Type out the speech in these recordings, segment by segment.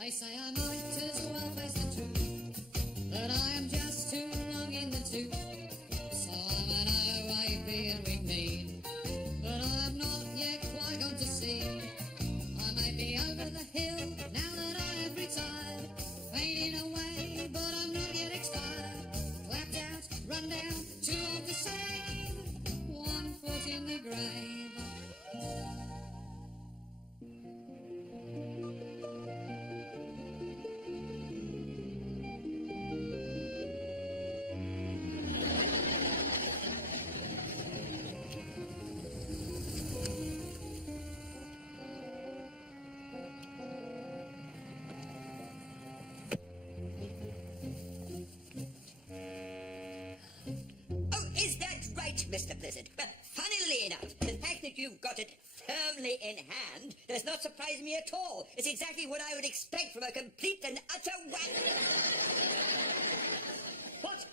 They say I might as well face the truth, that I am just too long in the tooth. So I'm an away being we mean, but I'm not yet quite gone to sea. I may be over the hill now that I have retired, fading away, but I'm not yet expired. Clapped out, run down, too old to save, 1 foot in the grave. Mr. Blizzard. But funnily enough, the fact that you've got it firmly in hand does not surprise me at all. It's exactly what I would expect from a complete and utter whack. What?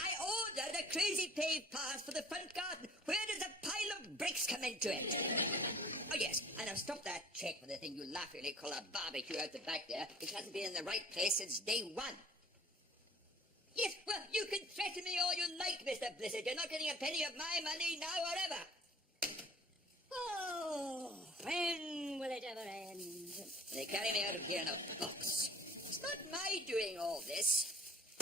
I ordered a crazy paved path for the front garden. Where does a pile of bricks come into it? Oh, yes, and I've stopped that check for the thing you laughingly call a barbecue out the back there. It hasn't been in the right place since day one. Yes, well, you can threaten me all you like, Mr. Blizzard. You're not getting a penny of my money now or ever. Oh, when will it ever end? They carry me out of here in a box. It's not my doing all this.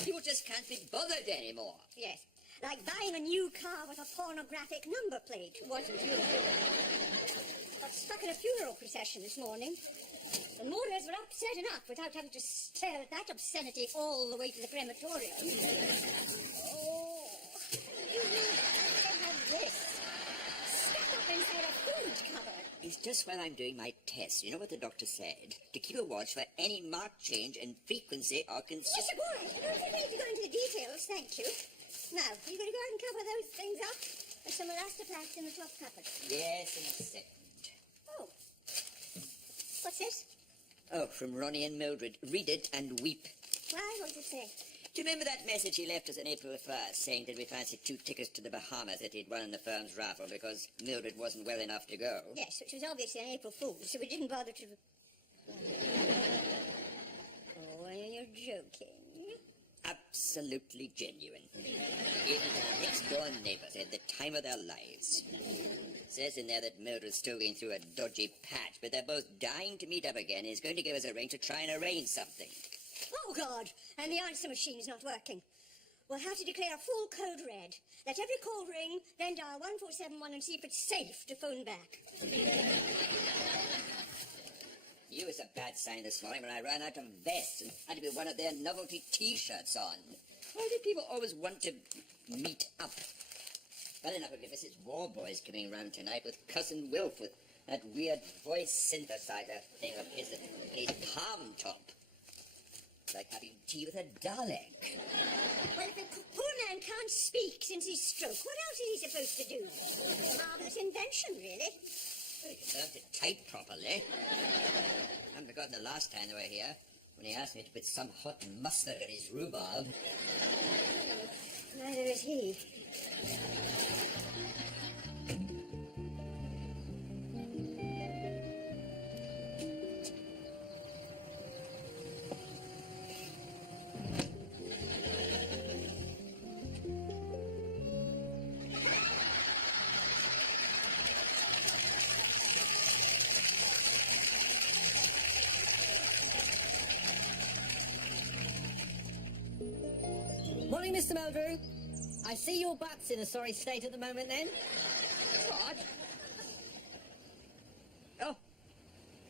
You just can't be bothered anymore. Yes, like buying a new car with a pornographic number plate, wasn't you? Got stuck in a funeral procession this morning. The mourners were upset enough without having to stare at that obscenity all the way to the crematorium. Oh, you don't have this. Stuck up inside a food cupboard. It's just while I'm doing my test. You know what the doctor said? To keep a watch for any marked change in frequency or consistency. Yes, boy. You don't need to go into the details, thank you. Now, you going to go out and cover those things up? There's some elastoplast in the top cupboard. Yes, in a second. Oh. What's this? Oh, from Ronnie and Mildred. Read it and weep. Why? What does it say? Do you remember that message he left us on April 1st, saying that we fancied 2 tickets to the Bahamas that he'd won in the firm's raffle because Mildred wasn't well enough to go? Yes, which was obviously an April Fool, so we didn't bother to... Oh, you're joking. Absolutely genuine. Even the next-door neighbors had the time of their lives. It says in there that Mildred's still going through a dodgy patch, but they're both dying to meet up again. He's going to give us a ring to try and arrange something. Oh, God! And the answer machine's not working. We'll have to declare a full code red. Let every call ring, then dial 1471 and see if it's safe to phone back. You was a bad sign this morning when I ran out of vests and had to be one of their novelty T-shirts on. Why do people always want to meet up? Well enough of Mrs. Warboy's coming round tonight with Cousin Wilf with that weird voice synthesizer thing of his and his palm top. It's like having tea with a Dalek. Well, if the poor man can't speak since his stroke, what else is he supposed to do? A marvellous invention, really. Well, he can learn to type properly. I haven't forgotten the last time they were here, when he asked me to put some hot mustard in his rhubarb. Neither is he. Morning, Mr. Meldrew. I see your butt's in a sorry state at the moment, then. What? Oh,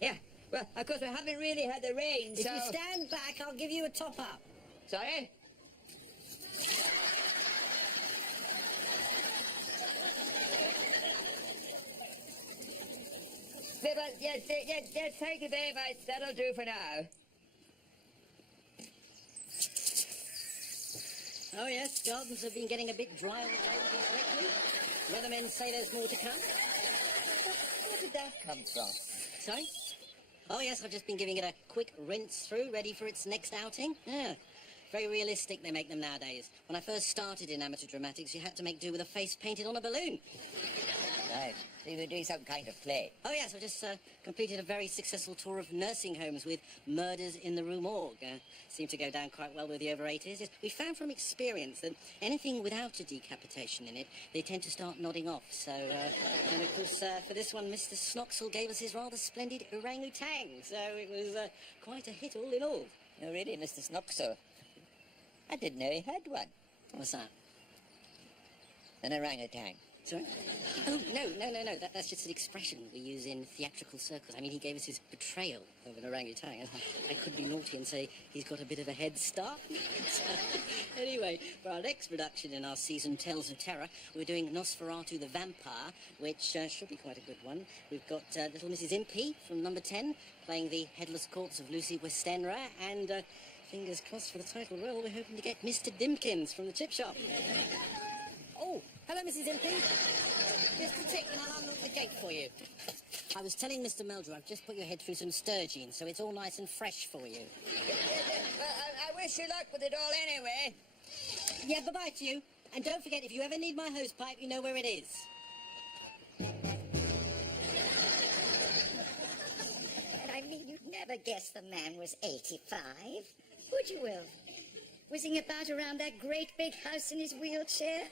yeah. Well, of course, we haven't really had the rain, If so... you stand back, I'll give you a top-up. Sorry? Yes, thank you very much. That'll do for now. Oh, yes, gardens have been getting a bit dry on the road lately. Weathermen say there's more to come. Where did that come from? Sorry? Oh, yes, I've just been giving it a quick rinse through, ready for its next outing. Yeah, very realistic they make them nowadays. When I first started in amateur dramatics, you had to make do with a face painted on a balloon. Right. So you were doing some kind of play. Oh, yes, I just completed a very successful tour of nursing homes with murders in the Rue Morgue. Seemed to go down quite well with the over 80s. Yes, we found from experience that anything without a decapitation in it, they tend to start nodding off. So, and of course, for this one, Mr. Snoxall gave us his rather splendid orangutan. So it was quite a hit all in all. Oh, really, Mr. Snoxall? I didn't know he had one. What's that? An orangutan. Sorry? Oh, no. That's just an expression we use in theatrical circles. I mean, he gave us his portrayal of an orangutan. I could be naughty and say he's got a bit of a head start. Anyway, for our next production in our season, Tales of Terror, we're doing Nosferatu the Vampire, which should be quite a good one. We've got little Mrs. Impey from number 10 playing the headless corpse of Lucy Westenra, and fingers crossed for the title role, we're hoping to get Mr. Dimkins from the chip shop. Oh, hello, Mrs. Impey. Just a tick and I'll unlock the gate for you. I was telling Mr. Meldrew I've just put your head through some sturgeon, so it's all nice and fresh for you. Well, I wish you luck with it all anyway. Yeah, bye-bye to you. And don't forget, if you ever need my hose pipe, you know where it is. I mean, you'd never guess the man was 85. Would you, Will? Whizzing about around that great big house in his wheelchair.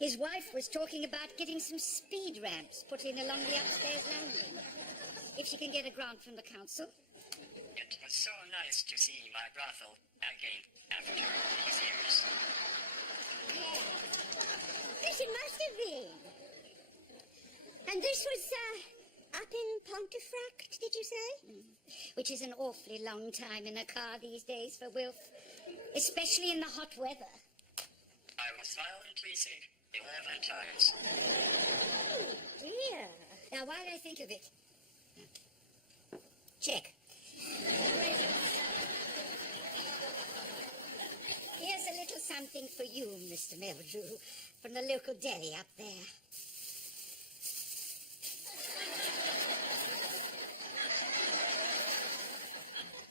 His wife was talking about getting some speed ramps put in along the upstairs landing. If she can get a grant from the council. It was so nice to see my brothel again after these years. Yes, it must have been. And this was, up in Pontefract, did you say? Which is an awfully long time in a car these days for Wilf. Especially in the hot weather. I was violently sick 11 times. Oh, dear. Now, while I think of it... Check. Here's a little something for you, Mr. Meldrew, from the local deli up there.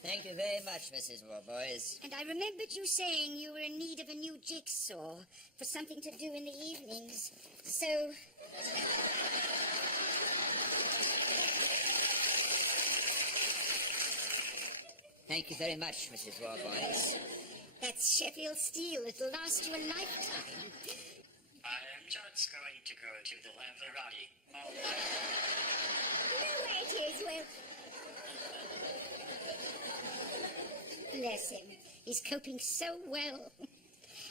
Thank you very much, Mrs. Warboys. And I remembered you saying you were in need of a new jigsaw for something to do in the evenings. So... Thank you very much, Mrs. Warboys. That's Sheffield steel. It'll last you a lifetime. I am just going to go to the Lamparati. You know where it is, Will. Bless him. He's coping so well.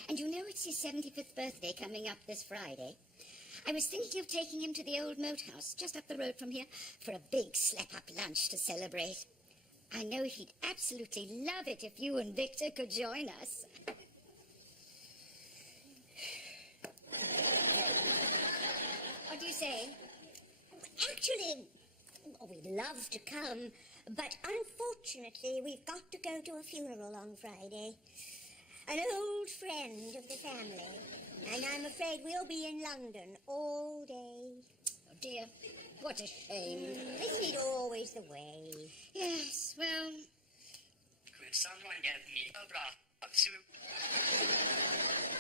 And you know it's his 75th birthday coming up this Friday. I was thinking of taking him to the old moat house just up the road from here for a big slap-up lunch to celebrate. I know he'd absolutely love it if you and Victor could join us. What do you say? Actually, we'd love to come, but unfortunately we've got to go to a funeral on Friday. An old friend of the family. And I'm afraid we'll be in London all day. Oh, dear. What a shame. Isn't it always the way? Yes, well... Could someone get me a broth of soup?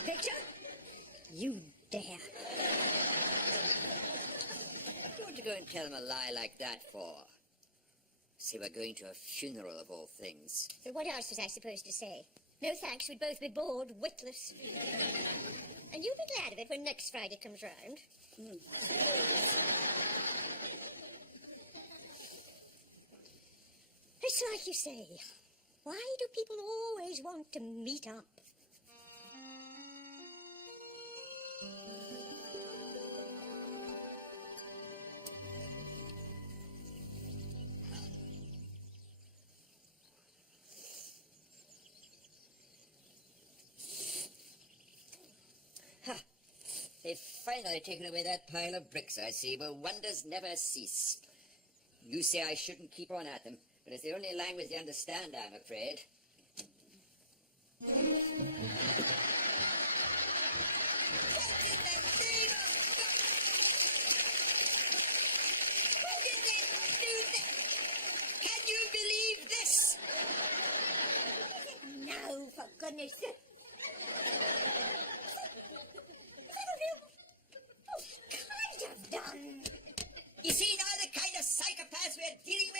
Victor? You dare. What do you want to go and tell him a lie like that for? Say we're going to a funeral of all things. So what else was I supposed to say? No thanks, we'd both be bored, witless. And you'll be glad of it when next Friday comes round. It's like you say. Why do people always want to meet up? They've finally taken away that pile of bricks, I see. Well, wonders never cease. You say I shouldn't keep on at them, but it's the only language they understand, I'm afraid. Can you believe this? No, for goodness sake. Could have done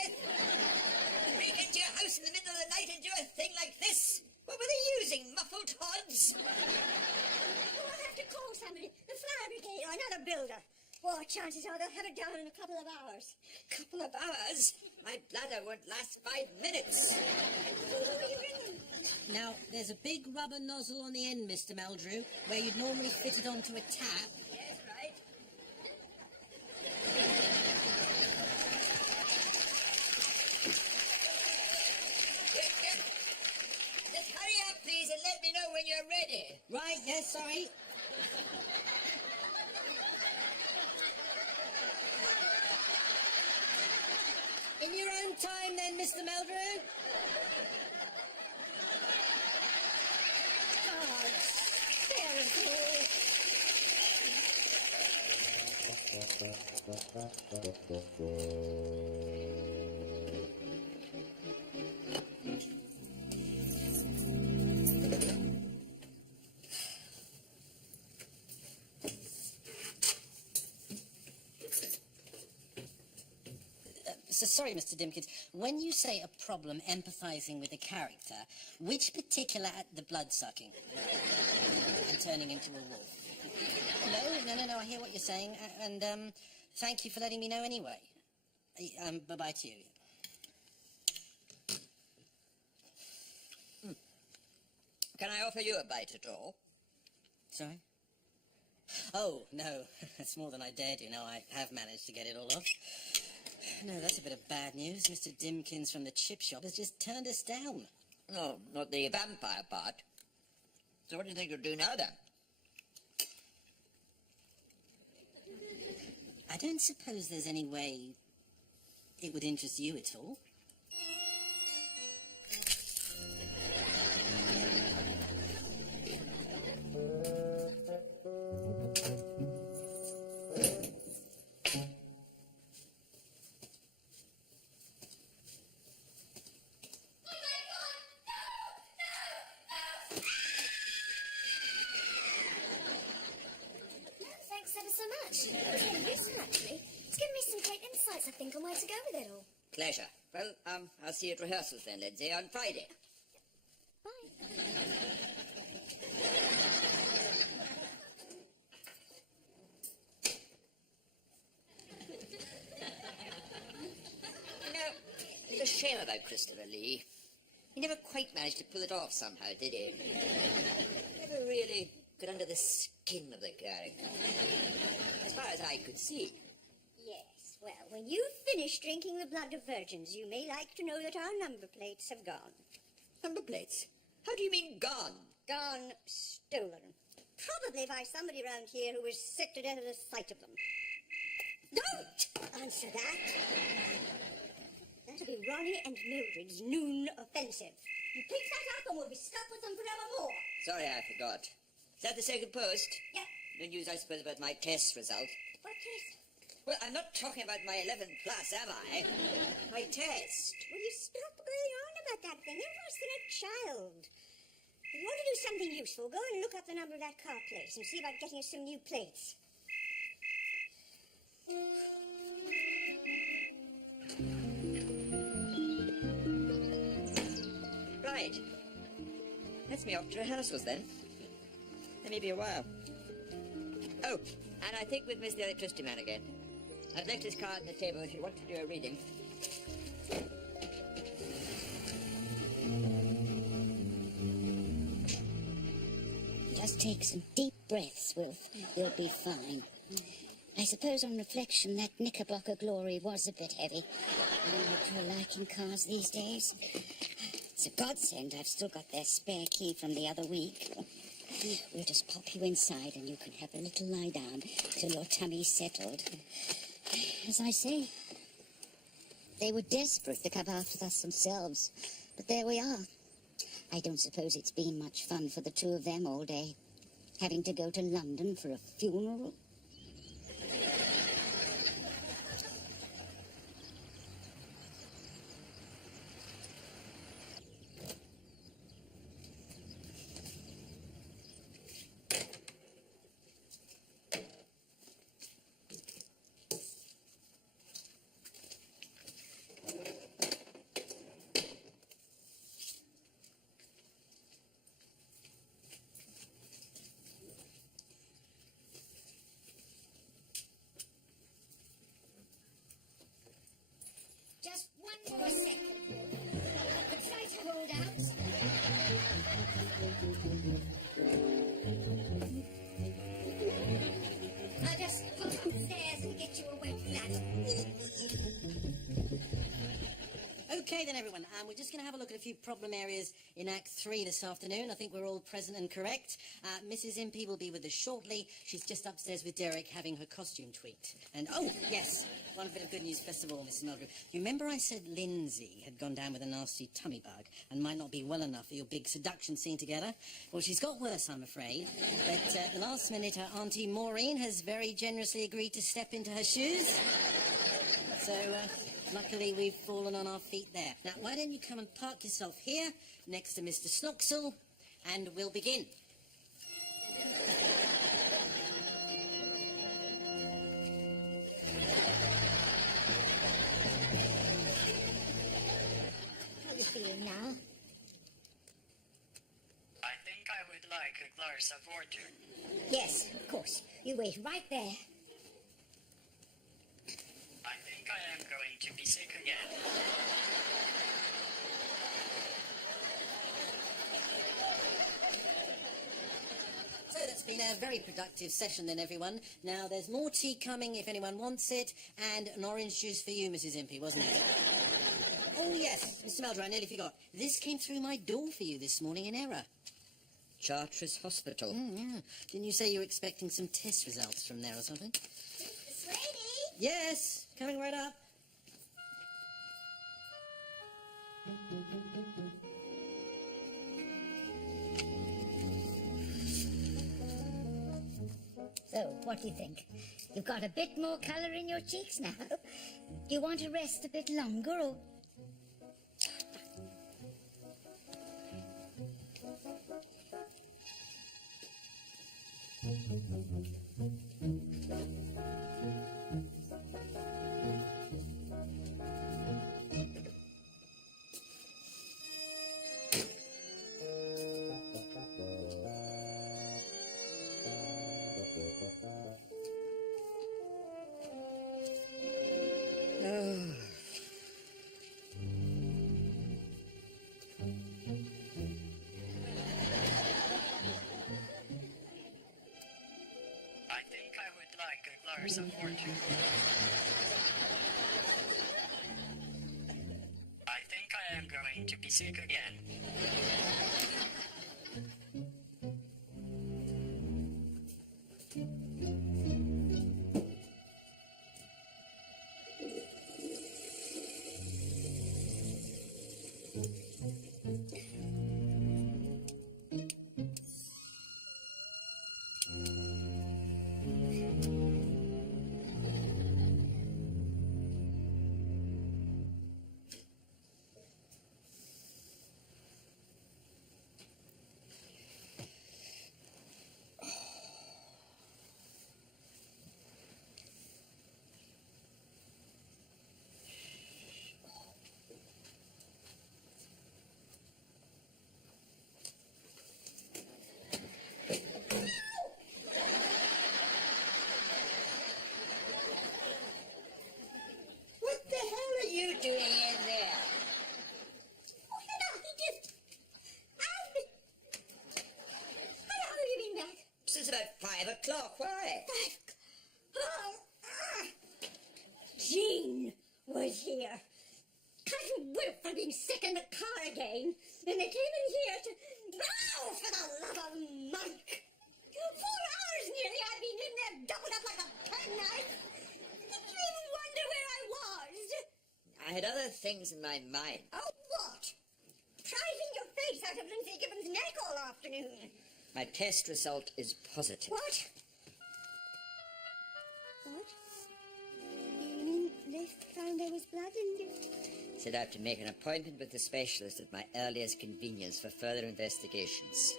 Elizabeth? Break into your house in the middle of the night and do a thing like this? What were they using, muffled hods? We'll have to call somebody, the fire brigade or another builder. Well, chances are they'll have it down in a couple of hours. Couple of hours? My bladder won't last 5 minutes. Who will you ring them? Now, there's a big rubber nozzle on the end, Mr. Meldrew, where you'd normally fit it onto a tap. Yes, right. Just hurry up, please, and let me know when you're ready. Right, yes, sorry. In your own time, then, Mr. Meldrew. Oh, terrible. So sorry, Mr. Dimkins. When you say a problem empathizing with a character, which particular the blood sucking and turning into a wolf? No. I hear what you're saying, and thank you for letting me know anyway. Bye-bye to you. Can I offer you a bite at all? Sorry? Oh, no. That's more than I dared do. No, I have managed to get it all off. No, that's a bit of bad news. Mr. Dimkins from the chip shop has just turned us down. No, not the vampire part. So what do you think you'll do now, then? I don't suppose there's any way it would interest you at all. Thanks ever so much. It's really useful, actually. It's given me some great insights, I think, on where to go with it all. Pleasure. Well, I'll see you at rehearsals then, Lindsay, on Friday. Bye. You know, it's a shame about Christopher Lee. He never quite managed to pull it off somehow, did he? Never really got under the skin of the character. As far as I could see. Yes, well, when you've finished drinking the blood of virgins, you may like to know that our number plates have gone. Number plates? How do you mean gone? Gone stolen. Probably by somebody round here who was sick to death at the sight of them. Don't answer that. That'll be Ronnie and Mildred's noon offensive. You pick that up and we'll be stuck with them forevermore. Sorry, I forgot. Is that the second post? Yeah. No news, I suppose, about my test result. What test? Well, I'm not talking about my 11 plus, am I? My test. Will you stop going on about that thing? You're worse than a child. If you want to do something useful, go and look up the number of that car place and see about getting us some new plates. Right. That's me off to rehearsals then. There may be a while. Oh, and I think we've missed the electricity man again. I've left his card on the table if you want to do a reading. Just take some deep breaths, Wilf. You'll be fine. I suppose on reflection that Knickerbocker glory was a bit heavy. I'm not to a liking cars these days. It's a godsend I've still got their spare key from the other week. We'll just pop you inside and you can have a little lie down till your tummy's settled. As I say, they were desperate to come after us themselves, but there we are. I don't suppose it's been much fun for the two of them all day, having to go to London for a funeral. Okay then, everyone. We're just going to have a look at a few problem areas in Act 3 this afternoon. I think we're all present and correct. Mrs. Impey will be with us shortly. She's just upstairs with Derek having her costume tweaked. And, oh, yes, one bit of good news first of all, Mrs. Mulgrew. You remember I said Lindsay had gone down with a nasty tummy bug and might not be well enough for your big seduction scene together? Well, she's got worse, I'm afraid. But at the last minute, her auntie Maureen has very generously agreed to step into her shoes. So, luckily, we've fallen on our feet there. Now, why don't you come and park yourself here, next to Mr. Snoxall, and we'll begin. How are you feeling now? I think I would like a glass of water. Yes, of course. You wait right there. I think I am going to be sick again. So that's been a very productive session then, everyone. Now, there's more tea coming if anyone wants it, and an orange juice for you, Mrs. Impey, wasn't it? Oh, yes, Mr. Mulgrew, I nearly forgot. This came through my door for you this morning in error. Chartres Hospital. Yeah. Didn't you say you were expecting some test results from there or something? Mr. Sweeney! Yes, coming right up. So, what do you think? You've got a bit more colour in your cheeks now. Do you want to rest a bit longer, or... I think I would like a glass of water. I think I am going to be sick again. What the hell are you doing in there? Oh, hello, he just... How long have you been back? Since about 5 o'clock. Why? Jean was here. Cousin Wilfred being sick in the car again, and they came in here to... Oh, for the love of Mike! 4 hours nearly I've been in there doubled up like a penknife. Didn't you even wonder where I was? I had other things in my mind. Oh, what? Prizing your face out of Lindsay Gibbons' neck all afternoon. My test result is positive. What? What? You mean they found there was blood in you? Said I have to make an appointment with the specialist at my earliest convenience for further investigations.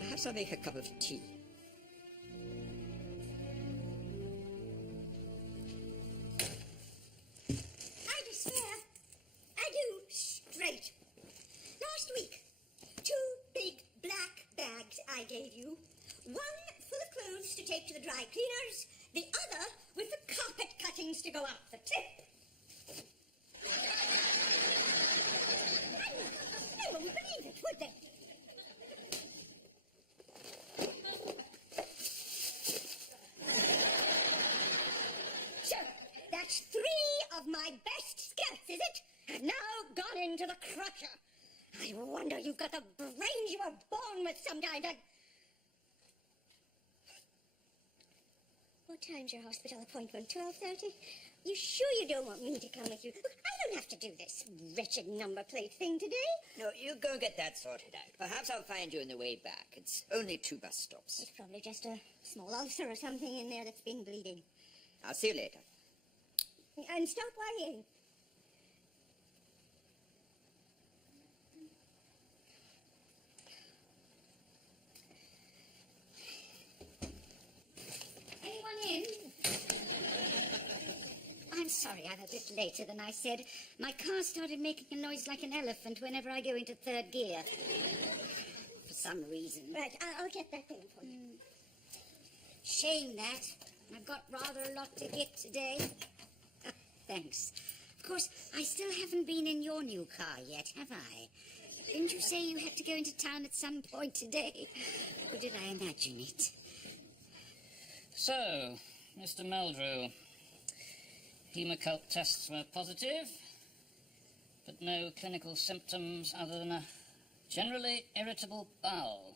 Perhaps I'll make a cup of tea. I despair. I do, straight. Last week, 2 big black bags I gave you. One full of clothes to take to the dry cleaners, the other with the carpet cuttings to go up the tip. No one would believe it, would they? So, that's 3 of my my best skirts, is it? And now gone into the crusher. I wonder you've got the brains you were born with sometimes. What time's your hospital appointment? 12:30? You sure you don't want me to come with you? Look, I don't have to do this wretched number plate thing today. No, you go get that sorted out. Perhaps I'll find you on the way back. It's only 2 bus stops. It's probably just a small ulcer or something in there that's been bleeding. I'll see you later. And stop worrying. Anyone in? I'm sorry I'm a bit later than I said. My car started making a noise like an elephant whenever I go into third gear. For some reason. Right, I'll get that thing for you. Shame that. I've got rather a lot to get today. Thanks. Of course, I still haven't been in your new car yet, have I? Didn't you say you had to go into town at some point today? Or did I imagine it? So, Mr. Meldrew, hemoccult tests were positive, but no clinical symptoms other than a generally irritable bowel.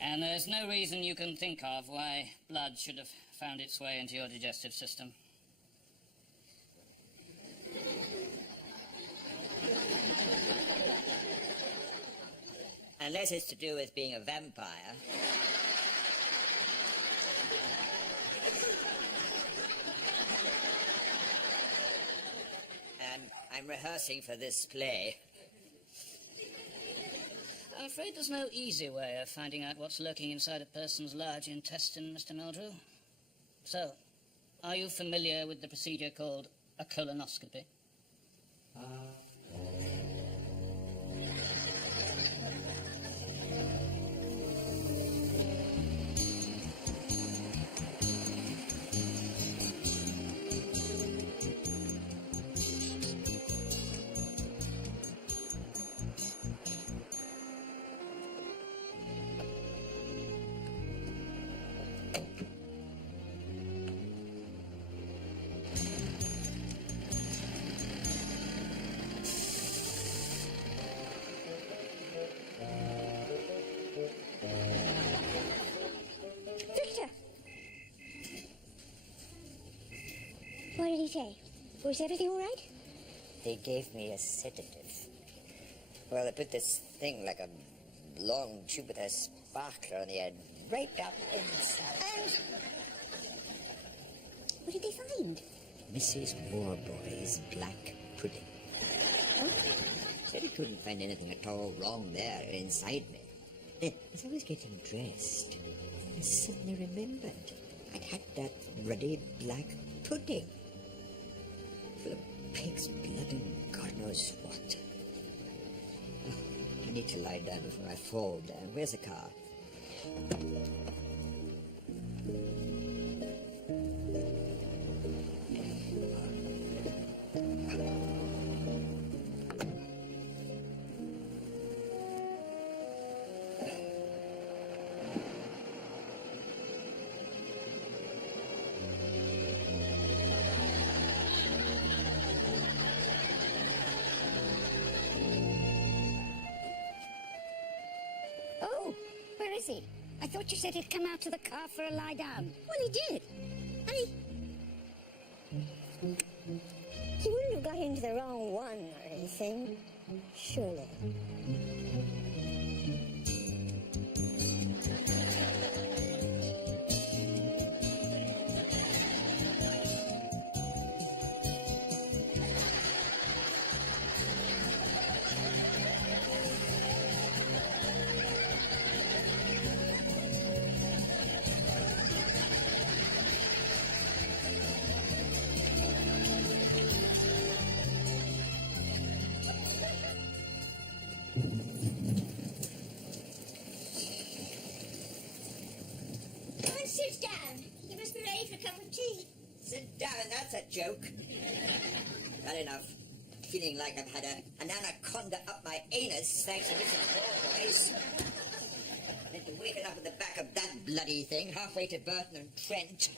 And there's no reason you can think of why blood should have found its way into your digestive system. Unless it's to do with being a vampire. And I'm rehearsing for this play. I'm afraid there's no easy way of finding out what's lurking inside a person's large intestine, Mr. Meldrew. So, are you familiar with the procedure called a colonoscopy? Victor! What did he say? Was everything all right? They gave me a sedative. Well, they put this thing like a long tube with a sparkler on the end, right up inside. And what did they find? Mrs. Warboy's black pudding. Said he couldn't find anything at all wrong there inside me. Then, as I was getting dressed, I suddenly remembered I'd had that ruddy black pudding. Full of pig's blood and God knows what. Oh, I need to lie down before I fall down. Where's the car? Oh, where is he? I thought you said he'd come out to the car for a lie down. Well, he did. And he wouldn't have got into the wrong one or anything, surely. Come and sit down. You must be ready for a cup of tea. Sit down, that's a joke. Not enough. Feeling like I've had an anaconda up my anus thanks to Mrs. Warboys. And to waken up at the back of that bloody thing halfway to Burton and Trent.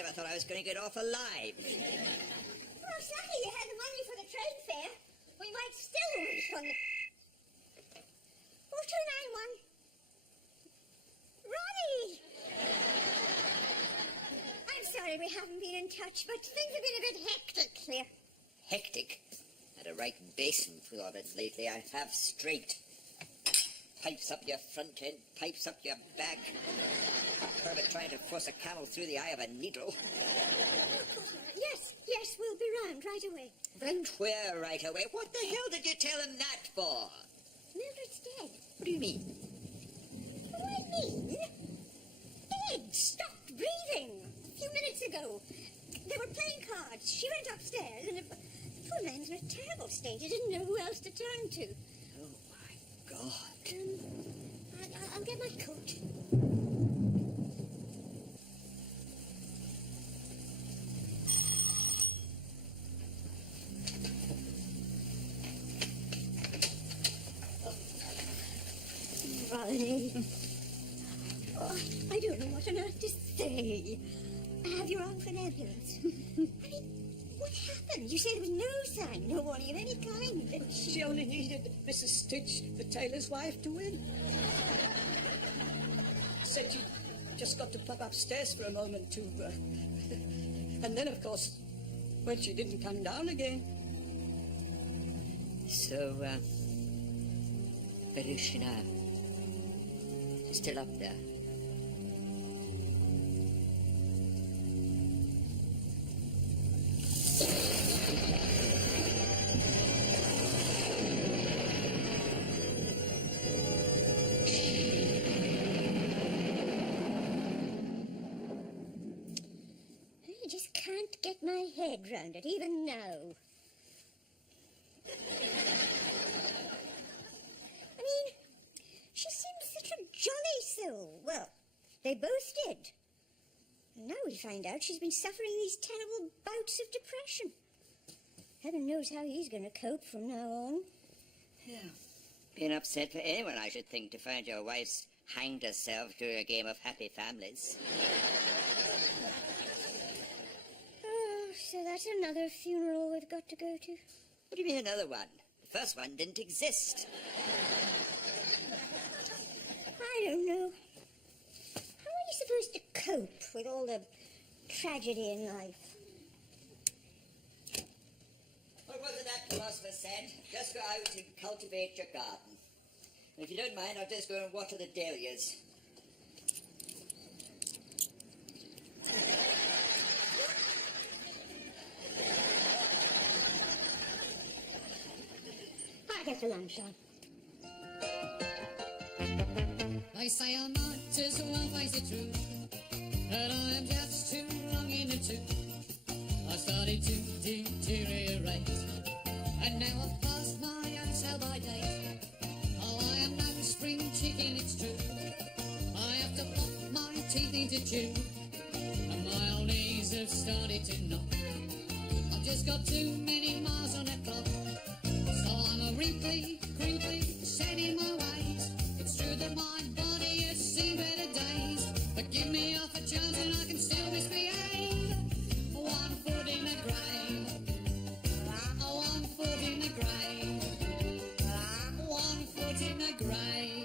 never thought I was going to get off alive. Well, it's lucky you had the money for the trade fair. We might still wait on the... 4291. Ronnie! I'm sorry we haven't been in touch, but things have been a bit hectic here. Hectic? Had a right basin full of it lately, I have straight. Pipes up your front end, pipes up your back. Herbert trying to force a camel through the eye of a needle. Yes, we'll be round right away. Round where right away? What the hell did you tell him that for? Mildred's dead. What do you mean? What do I mean? Dead. Stopped breathing. A few minutes ago. They were playing cards. She went upstairs and the poor man's in a terrible state. He didn't know who else to turn to. Oh, my God. I'll get my coat. Ronnie. Oh, I don't know what on earth to say. Have you rung for an ambulance? I mean, what happened? You said there was no sign, no warning of any kind. She only needed Mrs. Stitch, the tailor's wife, to win. Said she just got to pop upstairs for a moment to... and then, of course, well, she didn't come down again. So, where is she now? She's still up there. I just can't get my head round it, even now. I mean, she seems such a jolly soul. Well, they both did. And now we find out she's been suffering these terrible bouts of depression. Heaven knows how he's going to cope from now on. Yeah. Being upset for anyone, I should think, to find your wife's hanged herself during a game of happy families. Oh, so that's another funeral we've got to go to. What do you mean another one? The first one didn't exist. I don't know. How are you supposed to cope with all the tragedy in life? What was it that philosopher said? Just go out and cultivate your garden. And if you don't mind, I'll just go and water the dahlias. I'll get the lunch on. They say I might as well face the truth, that I am just too long in the tooth. I started to deteriorate, and now I've passed my own sell-by date. Oh, I am no spring chicken, it's true. I have to pop my teeth into chew, and my old knees have started to knock. I've just got too many miles on that clock, so I'm a wrinkly, crinkly, set in my ways. It's true that my body has seen better days, but give me half a chance and I can still misbehave. 1 foot in the grave, 1 foot in the grave, 1 foot in the grave.